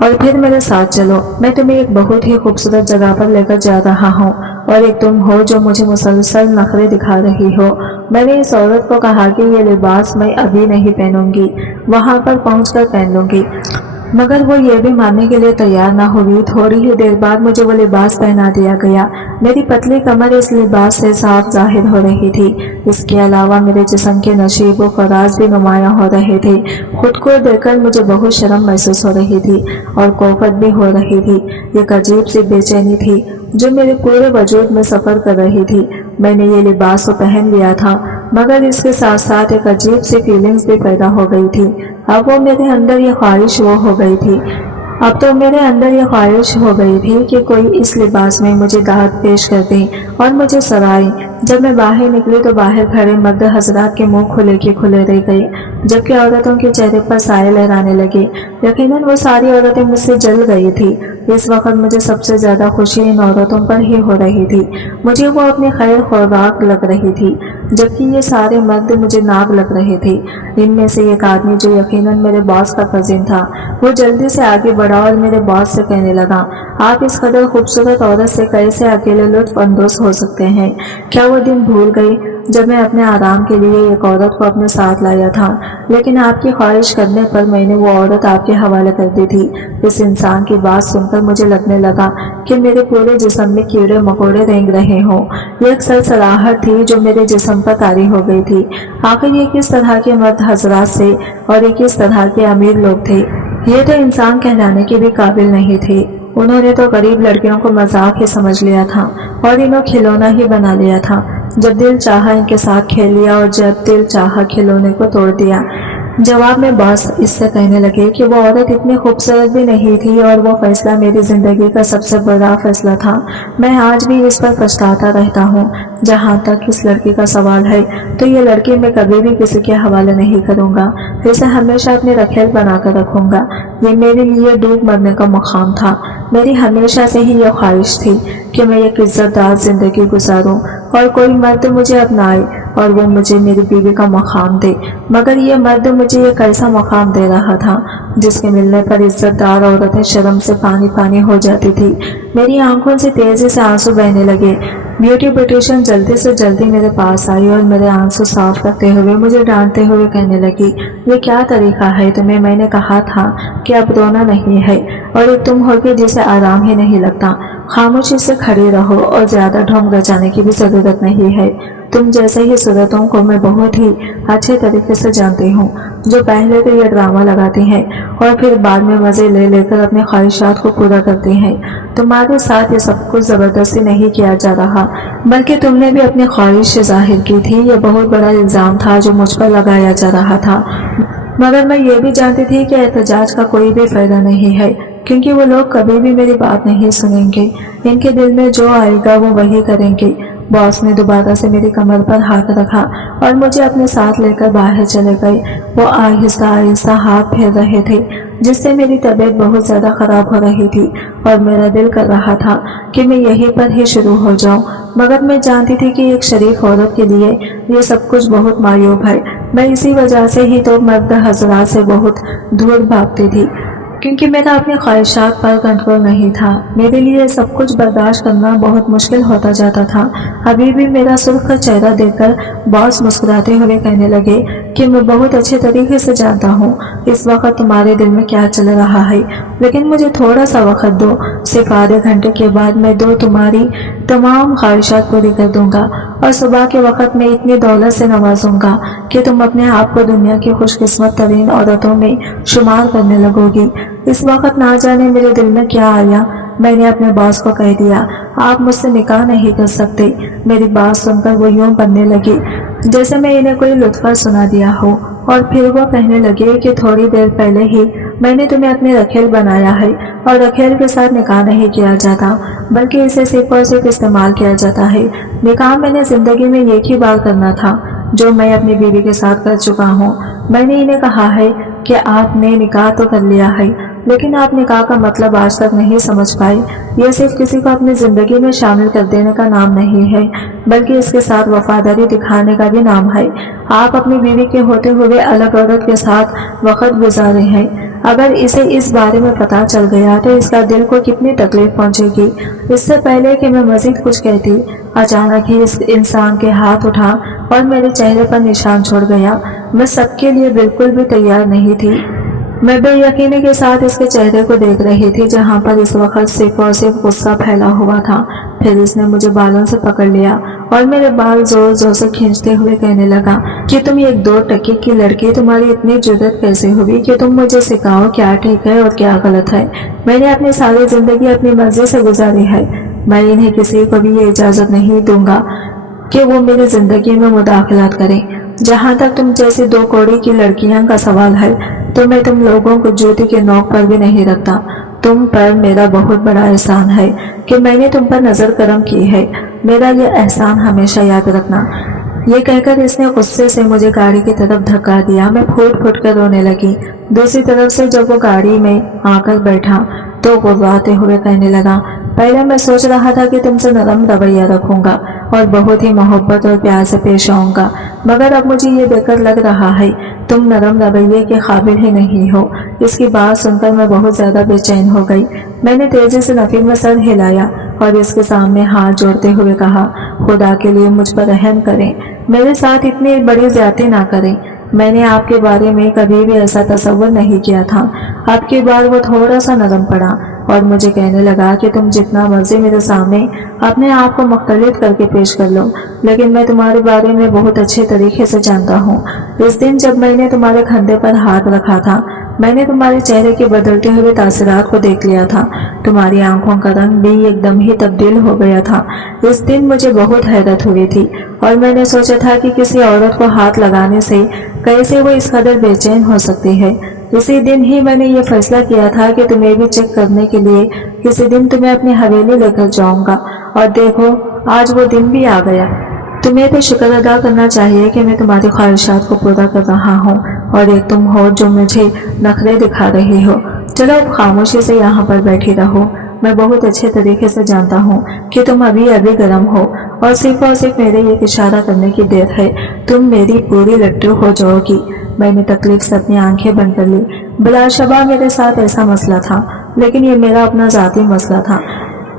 और फिर मेरे साथ चलो। मैं तुम्हें एक बहुत ही खूबसूरत जगह पर लेकर जा रहा हूँ और एक तुम हो जो मुझे मुसलसल नखरे दिखा रही हो। मैंने इस औरत को कहा कि ये लिबास मैं अभी नहीं पहनूंगी, वहां पर पहुंचकर पहन लूंगी, मगर वो ये भी मानने के लिए तैयार ना हुई। थोड़ी ही देर बाद मुझे वो लिबास पहना दिया गया। मेरी पतली कमर इस लिबास से साफ जाहिर हो रही थी। इसके अलावा मेरे जिस्म के नशीब व फराज भी नुमायां हो रहे थे। खुद को देखकर मुझे बहुत शर्म महसूस हो रही थी और कोफत भी हो रही थी। एक अजीब सी बेचैनी थी जो मेरे पूरे वजूद में सफर कर रही थी। मैंने ये लिबास तो पहन लिया था, मगर इसके साथ साथ एक अजीब सी फीलिंग्स भी पैदा हो गई थी। अब मेरे अंदर ये ख्वाहिश हो गई थी कि कोई इस लिबास में मुझे दाद पेश कर दे और मुझे सराए। जब मैं बाहर निकली तो बाहर खड़े मर्द हजरात के मुंह खुले के खुले रह गए, जबकि औरतों के चेहरे पर साए लहराने लगे। यकीनन वो सारी औरतें मुझसे जल गई थी। इस वक्त मुझे सबसे ज्यादा खुशी इन औरतों पर ही हो रही थी। मुझे वो अपनी खैर खुराक लग रही थी, जबकि ये सारे मर्द मुझे नाग लग रहे थे। इनमें से एक आदमी जो यकीनन मेरे बॉस का कजिन था, वो जल्दी से आगे बढ़ा और मेरे बॉस से कहने लगा, आप इस कदर खूबसूरत औरत से कैसे अकेले लुत्फ अंदोज हो सकते हैं? क्या वो दिन भूल गई जब मैं अपने आराम के लिए एक औरत को अपने साथ लाया था, लेकिन आपकी ख्वाहिश करने पर मैंने वो औरत आपके हवाले कर दी थी। इस इंसान की बात सुनकर मुझे लगने लगा कि मेरे पूरे जिस्म में कीड़े मकोड़े रेंग रहे हों। ये एक सरसराहट थी जो मेरे जिस्म पर तारी हो गई थी। आखिर ये किस तरह के मर्द हजरात थे और ये किस तरह के अमीर लोग थे? ये तो इंसान कहलाने के भी काबिल नहीं थे। उन्होंने तो गरीब लड़कियों को मजाक ही समझ लिया था और इन्हें खिलौना ही बना लिया था। जब दिल चाहा इनके साथ खेल लिया और जब दिल चाहा खिलौने को तोड़ दिया। जवाब में बॉस इससे कहने लगे कि वो औरत इतनी खूबसूरत भी नहीं थी और वो फैसला मेरी जिंदगी का सबसे बड़ा फैसला था। मैं आज भी इस पर पछताता रहता हूँ। जहाँ तक इस लड़की का सवाल है तो ये लड़की मैं कभी भी किसी के हवाले नहीं करूँगा। इसे हमेशा अपने रखेल बनाकर रखूँगा। ये मेरे लिए डूब मरने का मुकाम था। मेरी हमेशा से ही यह ख्वाहिश थी कि मैं एक इज्जतदार जिंदगी गुजारूं और कोई मर्द मुझे अपनाए और वो मुझे मेरी बीवी का मकाम दे। मगर ये मर्द मुझे एक ऐसा मकाम दे रहा था जिसके मिलने पर इज्जतदार औरतें शर्म से पानी पानी हो जाती थी। मेरी आंखों से तेजी से आंसू बहने लगे। ब्यूटी ब्यूटिशियन जल्दी से जल्दी मेरे पास आई और मेरे आंसू साफ करते हुए मुझे डांटते हुए कहने लगी, ये क्या तरीका है तुम्हें? मैंने कहा था कि अब रोना नहीं है और एक तुम होगी जिसे आराम ही नहीं लगता। खामोशी से खड़ी रहो और ज्यादा ढोंग रचाने की भी जरूरत नहीं है। तुम जैसे ही सूरतों को मैं बहुत ही अच्छे तरीके से जानती हूँ, जो पहले तो ये ड्रामा लगाती हैं और फिर बाद में मजे ले लेकर अपने ख्वाहिशात को पूरा करती हैं। तुम्हारे साथ ये सब कुछ जबरदस्ती नहीं किया जा रहा, बल्कि तुमने भी अपनी ख्वाहिश जाहिर की थी। ये बहुत बड़ा इल्जाम था जो मुझ पर लगाया जा रहा था, मगर मैं ये भी जानती थी कि एहतजाज का कोई भी फायदा नहीं है, क्योंकि वो लोग कभी भी मेरी बात नहीं सुनेंगे। इनके दिल में जो आएगा वो वही करेंगे। बॉस ने दोबारा से मेरी कमर पर हाथ रखा और मुझे अपने साथ लेकर बाहर चले गए। वो आहिस्ता आहिस्ता हाथ फेर रहे थे, जिससे मेरी तबीयत बहुत ज्यादा खराब हो रही थी और मेरा दिल कर रहा था कि मैं यहीं पर ही शुरू हो जाऊं। मगर मैं जानती थी कि एक शरीफ औरत के लिए ये सब कुछ बहुत मायूब है। मैं इसी वजह से ही तो मर्द हजरात से बहुत दूर भागती थी, क्योंकि मेरा अपनी ख्वाहिशात पर कंट्रोल नहीं था। मेरे लिए सब कुछ बर्दाश्त करना बहुत मुश्किल होता जाता था। अभी भी मेरा सुर्ख चेहरा देखकर बॉस मुस्कुराते हुए कहने लगे कि मैं बहुत अच्छे तरीके से जानता हूँ इस वक्त तुम्हारे दिल में क्या चल रहा है, लेकिन मुझे थोड़ा सा वक्त दो। सिर्फ आधे घंटे के बाद मैं तुम्हारी तमाम ख्वाहिशात पूरी कर दूंगा और सुबह के वक्त मैं इतनी दौलत से नवाजूंगा कि तुम अपने आप को दुनिया की खुशकिस्मत तरीन औरतों में शुमार करने लगोगी। इस वक्त ना जाने मेरे दिल में क्या आया। मैंने अपने बॉस को कह दिया, आप मुझसे निकाह नहीं कर सकते। मेरी बात सुनकर वो यूं बनने लगी जैसे मैं इन्हें कोई लुत्फा सुना दिया हो, और फिर वो कहने लगे कि थोड़ी देर पहले ही मैंने तुम्हें अपने रखेल बनाया है और रखेल के साथ निकाह नहीं किया जाता, बल्कि इसे सिर्फ और सिर्फ इस्तेमाल किया जाता है। निकाह मैंने जिंदगी में एक ही बार करना था, जो मैं अपनी बीवी के साथ कर चुका हूँ। मैंने इन्हें कहा है कि आपने निकाह तो कर लिया है, लेकिन आप निकाह का मतलब आज तक नहीं समझ पाए। यह सिर्फ किसी को अपनी जिंदगी में शामिल कर देने का नाम नहीं है, बल्कि इसके साथ वफादारी दिखाने का भी नाम है। आप अपनी बीवी के होते हुए अलग औरत के साथ वक्त गुजारे हैं। अगर इसे इस बारे में पता चल गया तो इसका दिल को कितनी तकलीफ पहुंचेगी। इससे पहले कि मैं मजीद कुछ कहती, अचानक ही इस इंसान के हाथ उठा और मेरे चेहरे पर निशान छोड़ गया। मैं सबके लिए बिल्कुल भी तैयार नहीं थी। मैं बेयकीनी के साथ इसके चेहरे को देख रही थी, जहां पर इस वक्त सिर्फ और सिर्फ गुस्सा फैला हुआ था। फिर इसने मुझे बालों से पकड़ लिया और मेरे बाल जोर जोर से खींचते हुए कहने लगा कि तुम एक 2 टके की लड़की, तुम्हारी इतनी जुर्रत कैसे हुई कि तुम मुझे सिखाओ क्या ठीक है और क्या गलत है। मैंने अपनी सारी जिंदगी अपनी मर्जी से गुजारी है। मैं इन्हें किसी को भी ये इजाजत नहीं दूंगा कि वो मेरी जिंदगी में मुदाखलत करें। जहाँ तक तुम जैसी 2 कौड़ी की लड़कियां का सवाल है, तो मैं तुम लोगों को जूती के नोक पर भी नहीं रखता। तुम पर मेरा बहुत बड़ा एहसान है कि मैंने तुम पर नजर करम की है। मेरा ये एहसान हमेशा याद रखना। ये कहकर इसने गुस्से से मुझे गाड़ी की तरफ धक्का दिया। मैं फूट फूट कर रोने लगी। दूसरी तरफ से जब वो गाड़ी में आकर बैठा तो गुर्राते हुए कहने लगा, पहले मैं सोच रहा था कि तुमसे नरम रवैया रखूंगा और बहुत ही मोहब्बत और प्यार से पेश आऊंगा, मगर अब मुझे ये देखकर लग रहा है तुम नरम रवैये के काबिल ही नहीं हो। इसकी बात सुनकर मैं बहुत ज्यादा बेचैन हो गई। मैंने तेजी से नफीर में सर हिलाया और इसके सामने हाथ जोड़ते हुए कहा, खुदा के लिए मुझ पर रहम करें, मेरे साथ इतनी बड़ी ज्यादती ना करें। मैंने आपके बारे में कभी भी ऐसा तसव्वुर नहीं किया था। अब की बार वो थोड़ा सा नरम पड़ा। और मुझे कहने लगा कि तुम जितना मर्जी मेरे सामने अपने आप को मुख्तलिफ करके पेश कर लो, लेकिन मैं तुम्हारे बारे में बहुत अच्छे तरीके से जानता हूँ। इस दिन जब मैंने तुम्हारे कंधे पर हाथ रखा था, मैंने तुम्हारे चेहरे के बदलते हुए तासरात को देख लिया था। तुम्हारी आंखों का रंग भी एकदम ही तब्दील हो गया था। इस दिन मुझे बहुत हैरत हुई थी और मैंने सोचा था कि किसी औरत को हाथ लगाने से कैसे वो इस कदर बेचैन हो सकती है। इसी दिन ही मैंने ये फैसला किया था कि तुम्हें भी चेक करने के लिए किसी दिन तुम्हें अपनी हवेली लेकर जाऊंगा, और देखो आज वो दिन भी आ गया। तुम्हें तो शुक्र अदा करना चाहिए कि मैं तुम्हारी ख्वाहिशात को पूरा कर रहा हूँ, और एक तुम हो जो मुझे नखरे दिखा रही हो। चलो अब खामोशी से यहाँ पर बैठी रहो। मैं बहुत अच्छे तरीके से जानता हूँ कि तुम अभी अभी गर्म हो और सिर्फ मेरे एक इशारा करने की देर है, तुम मेरी पूरी लट्टू हो जाओगी। मैंने तकलीफ से अपनी आंखें बंद कर ली। बिलाशबा मेरे साथ ऐसा मसला था, लेकिन ये मेरा अपना ज़ाती मसला था।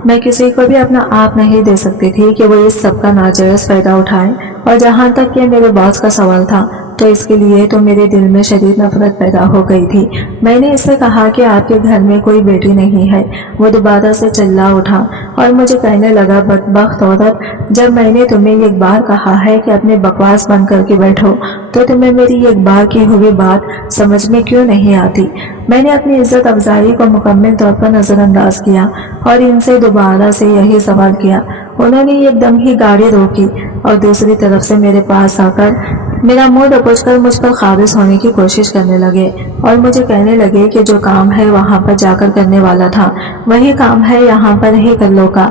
मैं किसी को भी अपना आप नहीं दे सकती थी कि वो इस सब का नाजायज फायदा उठाए। और जहाँ तक कि मेरे बॉस का सवाल था, तो इसके लिए तो मेरे दिल में शदीद नफरत पैदा हो गई थी। मैंने इससे कहा कि आपके घर में कोई बेटी नहीं है। वो दोबारा से चिल्ला उठा और मुझे कहने लगा, बदबख्त औरत, जब मैंने तुम्हें एक बार कहा है कि अपने बकवास बंद करके बैठो, तो तुम्हें मेरी एक बार की हुई बात समझ में क्यों नहीं आती। मैंने अपनी इज्जत अफजाई को मुकम्मल तौर पर नजरअंदाज किया और इनसे दोबारा से यही सवाल किया। उन्होंने एकदम ही गाड़ी रोकी और दूसरी तरफ से मेरे पास आकर मेरा मुंह दबोचकर मुझ पर काबिज होने की कोशिश करने लगे और मुझे कहने लगे कि जो काम है वहां पर जाकर करने वाला था, वही काम है यहाँ पर ही कर लो का,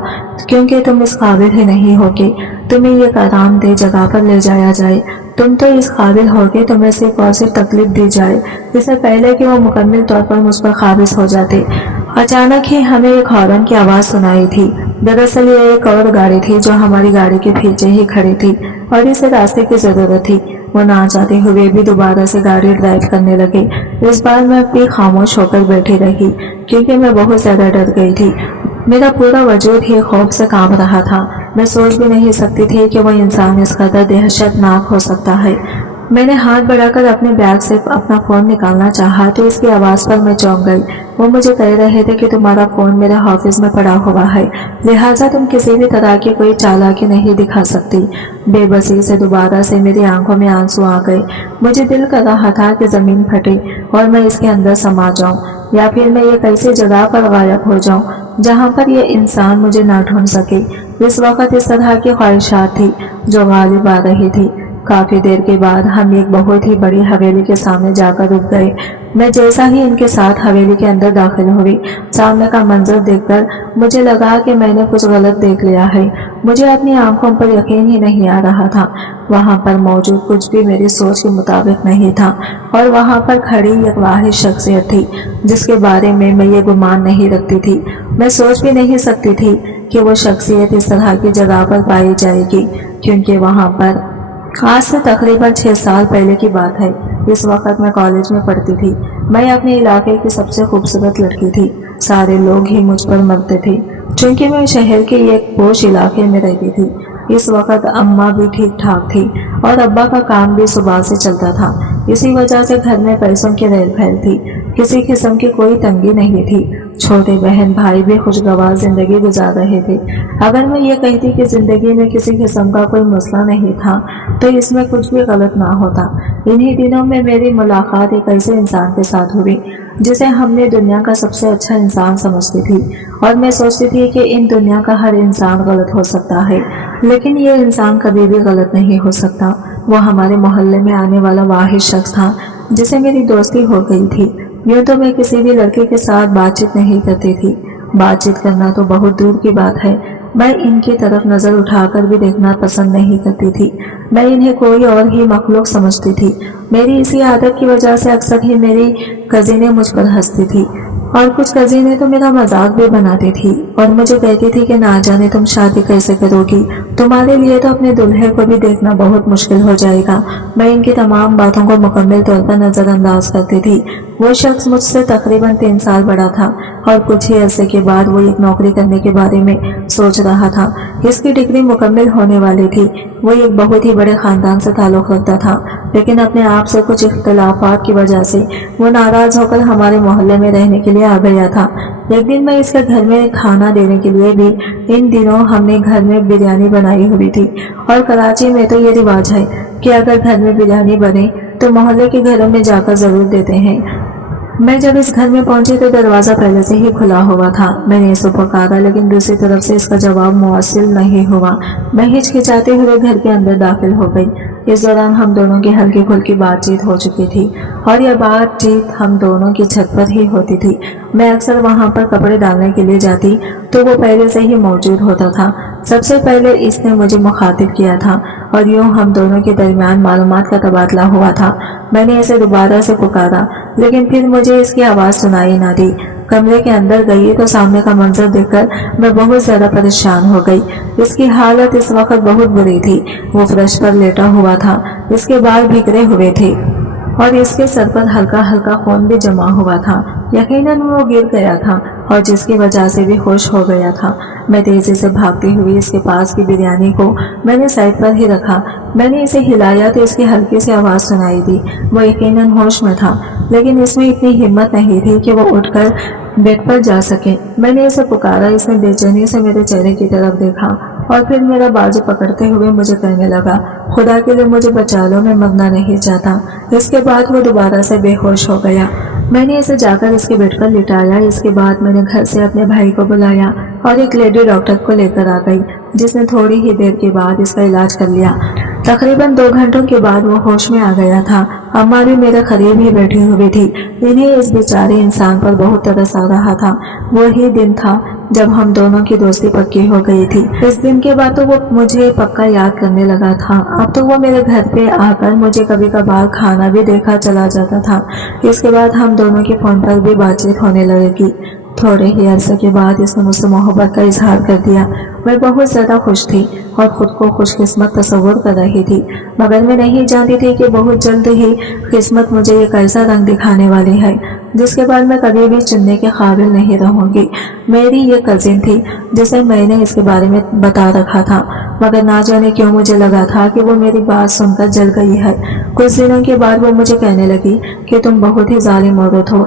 क्योंकि तुम इस काबिल ही नहीं हो कि तुम्हें एक आरामदेह जगह पर ले जाया जाए। तुम तो इस काबिल हो कि तुम्हें सिर्फ और सिर्फ तकलीफ दी जाए, इससे पहले कि वो मुकम्मल तौर पर मुझ पर काबिज हो जाते। अचानक ही हमें एक हॉर्न की आवाज़ सुनाई थी। दरअसल ये एक और गाड़ी थी जो हमारी गाड़ी के पीछे ही खड़ी थी और इसे रास्ते की ज़रूरत थी। वो ना चाहते हुए भी दोबारा से गाड़ी ड्राइव करने लगे। इस बार मैं भी खामोश होकर बैठी रही, क्योंकि मैं बहुत ज़्यादा डर गई थी। मेरा पूरा वजूद ही खौफ से कांप रहा था। मैं सोच भी नहीं सकती थी कि वह इंसान इस कदर दहशतनाक हो सकता है। मैंने हाथ बढ़ाकर अपने बैग से अपना फ़ोन निकालना चाहा तो इसकी आवाज़ पर मैं चौंक गई। वो मुझे कह रहे थे कि तुम्हारा फ़ोन मेरे ऑफिस में पड़ा हुआ है, लिहाजा तुम किसी भी तरह की कोई चालाकी नहीं दिखा सकती। बेबसी से दोबारा से मेरी आंखों में आंसू आ गए। मुझे दिल कर रहा था कि ज़मीन फटे और मैं इसके अंदर समा जाऊं, या फिर मैं एक ऐसी जगह पर गायब हो जाऊं जहां पर यह इंसान मुझे ना ढूंढ सके। इस वक्त इस तरह की ख्वाहिशात थी जो गालिब आ रही थी। काफी देर के बाद हम एक बहुत ही बड़ी हवेली के सामने जाकर रुक गए। मैं जैसा ही इनके साथ हवेली के अंदर दाखिल हुई, सामने का मंजर देखकर मुझे लगा कि मैंने कुछ गलत देख लिया है। मुझे अपनी आंखों पर यकीन ही नहीं आ रहा था। वहां पर मौजूद कुछ भी मेरी सोच के मुताबिक नहीं था और वहां पर खड़ी एक वाहिद शख्सियत थी जिसके बारे में मैं ये गुमान नहीं रखती थी। मैं सोच भी नहीं सकती थी कि वो शख्सियत इस तरह की जगह पर पाई जाएगी, क्योंकि वहां पर आज से तकरीबन 6 साल पहले की बात है। इस वक्त मैं कॉलेज में पढ़ती थी। मैं अपने इलाके की सबसे खूबसूरत लड़की थी। सारे लोग ही मुझ पर मरते थे, क्योंकि मैं शहर के एक पोश इलाके में रहती थी। इस वक्त अम्मा भी ठीक ठाक थी और अब्बा का काम भी सुबह से चलता था। इसी वजह से घर में पैसों की रेल फैल थी। किसी किस्म की कोई तंगी नहीं थी। छोटे बहन भाई भी खुशगवार जिंदगी गुजार रहे थे। अगर मैं ये कहती कि जिंदगी में किसी किस्म का कोई मसला नहीं था तो इसमें कुछ भी गलत ना होता। इन्हीं दिनों में मेरी मुलाकात एक ऐसे इंसान के साथ हुई जिसे हमने दुनिया का सबसे अच्छा इंसान समझती थी, और मैं सोचती थी कि इन दुनिया का हर इंसान गलत हो सकता है, लेकिन ये इंसान कभी भी गलत नहीं हो सकता। वो हमारे मोहल्ले में आने वाला वाहिद शख्स था जिसे मेरी दोस्ती हो गई थी। यूँ तो मैं किसी भी लड़के के साथ बातचीत नहीं करती थी। बातचीत करना तो बहुत दूर की बात है। मैं इनकी तरफ नज़र उठाकर भी देखना पसंद नहीं करती थी। मैं इन्हें कोई और ही मखलूक समझती थी। मेरी इसी आदत की वजह से अक्सर ही मेरी कज़िनें मुझ पर हंसती थी और कुछ कज़िनें तो मेरा मजाक भी बनाती थी और मुझे कहती थी कि ना जाने तुम शादी कैसे करोगी, तुम्हारे लिए तो अपने दुल्हे को भी देखना बहुत मुश्किल हो जाएगा। मैं इनकी तमाम बातों को मुकम्मल तौर पर नज़रअंदाज करती थी। وہ शख्स मुझसे तकरीबन 3 साल बड़ा था और कुछ ही अरसे के बाद वो एक नौकरी करने के बारे में सोच रहा था। इसकी डिग्री मुकम्मल होने वाली थी। वो एक बहुत ही बड़े खानदान से ताल्लुक़ रखता था, लेकिन अपने आप से कुछ इख्तिलाफात की वजह से वो नाराज़ होकर हमारे मोहल्ले में रहने के लिए आ गया था। एक दिन मैं इसके घर में खाना देने के लिए भी, इन दिनों हमने घर में बिरयानी बनाई हुई थी और कराची में तो ये रिवाज है कि अगर घर में बिरयानी बने तो मोहल्ले के घरों में जाकर ज़रूर देते हैं। मैं जब इस घर में पहुंची तो दरवाज़ा पहले से ही खुला हुआ था। मैंने इसे पुकारा, लेकिन दूसरी तरफ से इसका जवाब मुवस्सिल नहीं हुआ। मैं हिचकिचाते हुए घर के अंदर दाखिल हो गई। इस दौरान हम दोनों की हल्की फुल्की बातचीत हो चुकी थी और यह बातचीत हम दोनों की छत पर ही होती थी। मैं अक्सर वहां पर कपड़े डालने के लिए जाती तो वो पहले से ही मौजूद होता था। सबसे पहले इसने मुझे मुखातिब किया था और यूं हम दोनों के दरमियान मालूमात का तबादला हुआ था। मैंने इसे दोबारा से पुकारा, लेकिन फिर मुझे इसकी आवाज़ सुनाई ना दी। कमरे के अंदर गई तो सामने का मंजर देखकर मैं बहुत ज़्यादा परेशान हो गई। इसकी हालत इस वक्त बहुत बुरी थी। वो फर्श पर लेटा हुआ था, इसके बाल बिखरे हुए थे और इसके सर पर हल्का हल्का खून भी जमा हुआ था। यकीनन वो गिर गया था और जिसकी वजह से भी होश हो गया था। मैं तेजी से भागती हुई इसके पास की बिरयानी को मैंने साइड पर ही रखा। मैंने इसे हिलाया तो इसकी हल्की सी आवाज़ सुनाई दी। वो यकीनन होश में था, लेकिन इसमें इतनी हिम्मत नहीं थी कि वो उठकर बेड पर जा सके। मैंने इसे पुकारा। इसने बेचैनी से मेरे चेहरे की तरफ देखा और फिर मेरा बाजू पकड़ते हुए मुझे कहने लगा, खुदा के लिए मुझे बचा लो, मैं मरना नहीं चाहता। इसके बाद वो दोबारा से बेहोश हो गया। मैंने इसे जाकर इसके बेड पर लिटाया। इसके बाद मैंने घर से अपने भाई को बुलाया और एक लेडी डॉक्टर को लेकर आ गई, जिसने थोड़ी ही देर के बाद इसका इलाज कर लिया। तकरीबन 2 घंटों के बाद वो होश में आ गया था। अम्मा भी मेरे करीब ही बैठी हुई थी। इन्हें इस बेचारे इंसान पर बहुत तरस आ रहा था। वही दिन था जब हम दोनों की दोस्ती पक्की हो गई थी। इस दिन के बाद तो वो मुझे पक्का याद करने लगा था। अब तो वो मेरे घर पे आकर मुझे कभी कभार खाना भी देखा चला जाता था। इसके बाद हम दोनों के फोन पर भी बातचीत होने लगेगी। थोड़े ही अरसे के बाद इसने मुझसे मोहब्बत का इजहार कर दिया। मैं बहुत ज़्यादा खुश थी और ख़ुद को खुशकिस्मत तस्वुर कर रही थी, मगर मैं नहीं जानती थी कि बहुत जल्द ही किस्मत मुझे एक ऐसा रंग दिखाने वाली है जिसके बाद मैं कभी भी चुनने के काबिल नहीं रहूँगी। मेरी ये कज़िन थी जिसे मैंने इसके बारे में बता रखा था, मगर ना जाने क्यों मुझे लगा था कि वो मेरी बात सुनकर जल गई है। कुछ दिनों के बाद वो मुझे कहने लगी कि तुम बहुत ही जालिम औरत हो।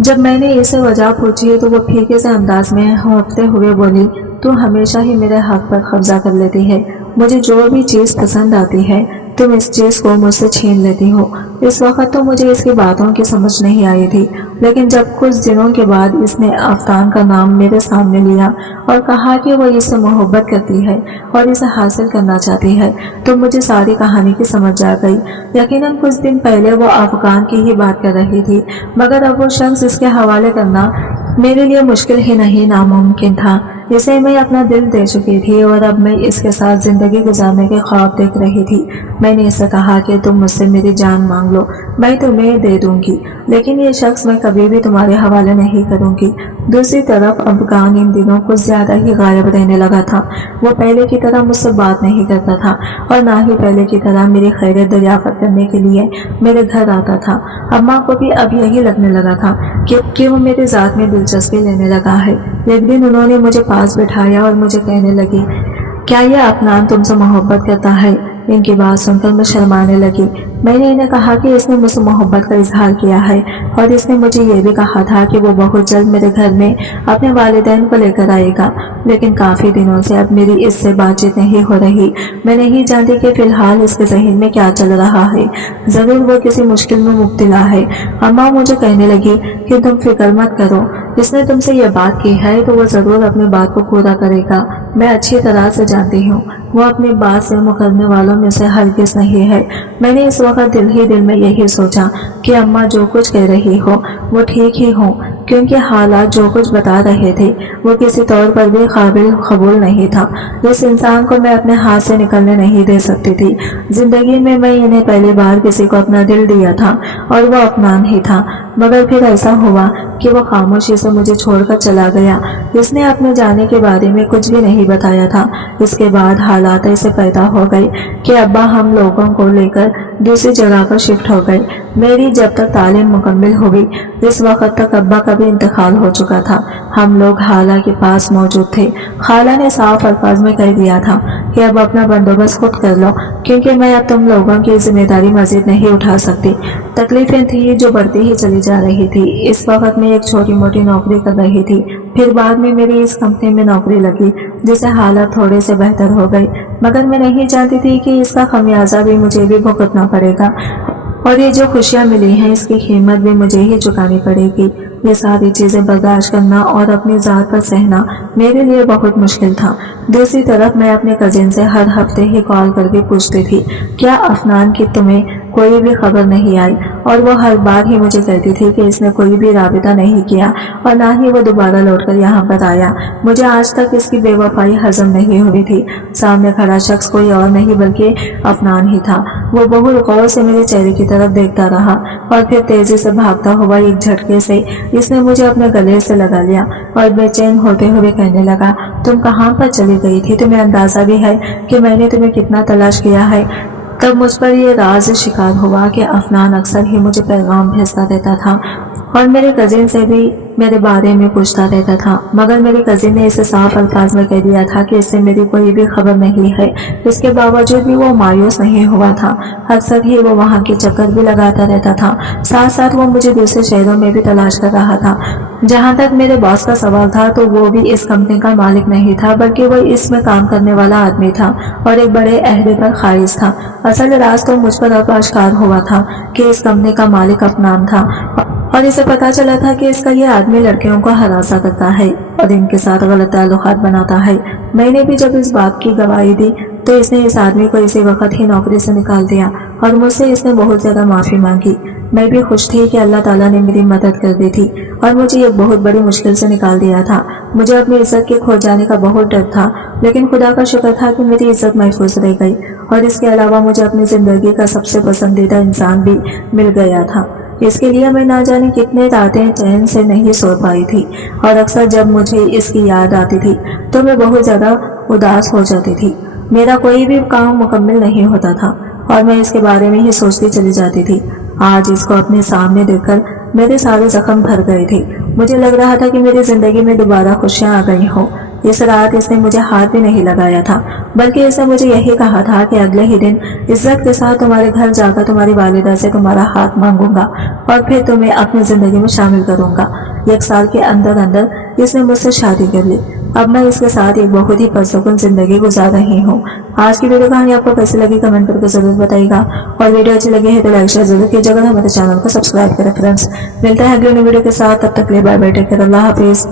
जब मैंने इसे वजह पूछी तो वो फीके से अंदाज में हंसते हुए बोली, तू हमेशा ही मेरे हक पर कब्जा कर लेती है। मुझे जो भी चीज़ पसंद आती है तुम इस चीज़ को मुझसे छीन लेती हो। इस वक्त तो मुझे इसकी बातों की समझ नहीं आई थी, लेकिन जब कुछ दिनों के बाद इसने आफतान का नाम मेरे सामने लिया और कहा कि वो इससे मोहब्बत करती है और इसे हासिल करना चाहती है, तो मुझे सारी कहानी की समझ आ गई। यकीनन कुछ दिन पहले वो अफगान की ही बात कर रही थी, मगर अब वो शख्स इसके हवाले करना मेरे लिए मुश्किल ही नहीं नामुमकिन था। इसे मैं अपना दिल दे चुकी थी और अब मैं इसके साथ ज़िंदगी गुजारने के ख्वाब देख रही थी। मैंने इससे कहा कि तुम मुझसे मेरी जान मांग लो, मैं तुम्हें दे दूंगी, लेकिन ये शख्स मैं कभी भी तुम्हारे हवाले नहीं करूंगी। दूसरी तरफ अफगान इन दिनों कुछ ज़्यादा ही गायब रहने लगा था। वो पहले की तरह मुझसे बात नहीं करता था और ना ही पहले की तरह मेरी खैरियत दरियाफ्त करने के लिए मेरे घर आता था। अम्मा को भी अब यही लगने लगा था कि वो मेरी ज़ात में दिलचस्पी लेने लगा है। एक दिन उन्होंने मुझे पास बिठाया और मुझे कहने लगी, क्या यह अफनान तुमसे मोहब्बत करता है? इनकी बात सुनकर मैं शर्माने लगी। मैंने इन्हें कहा कि इसने मुझसे मोहब्बत का इजहार किया है और इसने मुझे ये भी कहा था कि वो बहुत जल्द मेरे घर में अपने वालिदैन को लेकर आएगा, लेकिन काफ़ी दिनों से अब मेरी इससे बातचीत नहीं हो रही। मैं नहीं जानती कि फ़िलहाल इसके ज़हन में क्या चल रहा है। ज़रूर वो किसी मुश्किल में मुब्तला है। अम्मा मुझे कहने लगी कि तुम फिक्र मत करो, इसने तुमसे ये बात की है तो वो ज़रूर अपनी बात को पूरा करेगा। मैं अच्छी तरह से जानती हूँ वो अपनी बात से मुकरने वालों में से हरगिज़ नहीं है। मैंने इस वक्त दिल ही दिल में यही सोचा कि अम्मा जो कुछ कह रही हो वो ठीक ही हो, क्योंकि हालात जो कुछ बता रहे थे वो किसी तौर पर भी काबिल कबूल नहीं था। इस इंसान को मैं अपने हाथ से निकलने नहीं दे सकती थी। जिंदगी में मैं इन्हें पहली बार किसी को अपना दिल दिया था और वो अफनान ही था, मगर फिर ऐसा हुआ कि वो खामोशी से मुझे छोड़कर चला गया। इसने अपने जाने के बारे में कुछ भी नहीं बताया था। इसके बाद हालात ऐसे पैदा हो गए कि अब्बा हम लोगों को लेकर दूसरी जगह पर शिफ्ट हो गई। मेरी जब तक तालीम मुकम्मल हुई, इस वक्त तक अब्बा का भी इंतकाल हो चुका था। हम लोग खाला के पास मौजूद थे। खाला ने साफ अल्फाज में कह दिया था कि अब अपना बंदोबस्त खुद कर लो, क्योंकि मैं अब तुम लोगों की जिम्मेदारी मजीद नहीं उठा सकती। तकलीफें थी जो बढ़ती ही चली जा रही थी। इस वक्त मैं एक छोटी मोटी नौकरी कर रही थी, फिर बाद में मेरी इस कंपनी में नौकरी लगी, जिससे हालत थोड़े से बेहतर हो गई, मगर मैं नहीं जानती थी कि इसका खमियाजा भी मुझे भी भुगतना पड़ेगा, और ये जो खुशियाँ मिली हैं इसकी कीमत भी मुझे ही चुकानी पड़ेगी। ये सारी चीज़ें बर्दाश्त करना और अपनी ज़ात पर सहना मेरे लिए बहुत मुश्किल था। दूसरी तरफ मैं अपने कजिन से हर हफ्ते ही कॉल करके पूछती थी, क्या अफनान की तुम्हें कोई भी खबर नहीं आई, और वो हर बार ही मुझे कहती थी कि इसने कोई भी राबिता नहीं किया और ना ही वो दोबारा लौटकर यहाँ पर आया। मुझे आज तक इसकी बेवफाई हजम नहीं हुई थी। सामने खड़ा शख्स कोई और नहीं बल्कि अफनान ही था। वो बहुत गौर से मेरे चेहरे की तरफ देखता रहा और फिर तेजी से भागता हुआ एक झटके से इसने मुझे अपने गले से लगा लिया और बेचैन होते हुए कहने लगा, तुम कहाँ पर चली गई थी? तुम्हें अंदाजा भी है कि मैंने तुम्हें कितना तलाश किया है? तब मुझ पर यह राज शिकार हुआ कि अफनान अक्सर ही मुझे पैगाम भेजता रहता था और मेरे कजिन से भी मेरे बारे में पूछता रहता था, मगर मेरे कजिन ने इसे साफ अल्फाज में कह दिया था कि इससे मेरी कोई भी खबर नहीं है। इसके बावजूद भी वो मायूस नहीं हुआ था। अक्सर ही वो वहाँ के चक्कर भी लगाता रहता था। साथ साथ वो मुझे दूसरे शहरों में भी तलाश कर रहा था। जहाँ तक मेरे बॉस का सवाल था, तो वो भी इस कंपनी का मालिक नहीं था, बल्कि वो इसमें काम करने वाला आदमी था और एक बड़े अहदे पर खारिज था। असल राज तो मुझ पर अब आश्कार हुआ था कि इस कंपनी का मालिक अफनान था, और इसे पता चला था कि इसका ये आदमी लड़कियों को हरासा करता है और इनके साथ गलत ताल्लुकात बनाता है। मैंने भी जब इस बात की गवाही दी तो इसने इस आदमी को इसी वक्त ही नौकरी से निकाल दिया और मुझसे इसने बहुत ज्यादा माफी मांगी। मैं भी खुश थी कि अल्लाह ताला ने मेरी मदद कर दी थी और मुझे एक बहुत बड़ी मुश्किल से निकाल दिया था। मुझे अपनी इज्जत के खो जाने का बहुत डर था, लेकिन खुदा का शुक्र था कि मेरी इज्जत महफूज रह गई, और इसके अलावा मुझे अपनी जिंदगी का सबसे पसंदीदा इंसान भी मिल गया था। इसके लिए मैं ना जाने कितने रातें चैन से नहीं सो पाई थी, और अक्सर जब मुझे इसकी याद आती थी तो मैं बहुत ज़्यादा उदास हो जाती थी। मेरा कोई भी काम मुकम्मल नहीं होता था और मैं इसके बारे में ही सोचती चली जाती थी। आज इसको अपने सामने देखकर मेरे सारे जख्म भर गए थे। मुझे लग रहा था कि मेरी जिंदगी में दोबारा खुशियाँ आ गई हों। इस रात इसने मुझे हाथ भी नहीं लगाया था, बल्कि इसने मुझे यही कहा था कि अगले ही दिन इज्जत के साथ तुम्हारे घर जाकर तुम्हारी वालिदा से तुम्हारा हाथ मांगूंगा और फिर तुम्हें अपनी जिंदगी में शामिल करूंगा। 1 साल के अंदर अंदर इसने मुझसे शादी कर ली। अब मैं इसके साथ एक बहुत ही पुरसुकून जिंदगी गुजार रही हूँ। आज की वीडियो कहानी आपको कैसी लगी कमेंट करके जरूर बताइएगा, और वीडियो अच्छी लगी है तो लाइक शेयर जरूर कीजिएगा। हमारे चैनल को सब्सक्राइब करें फ्रेंड्स। मिलता है अगले वीडियो के साथ, तब तक के लिए बाय बाय, टेक केयर, अल्लाह हाफिज।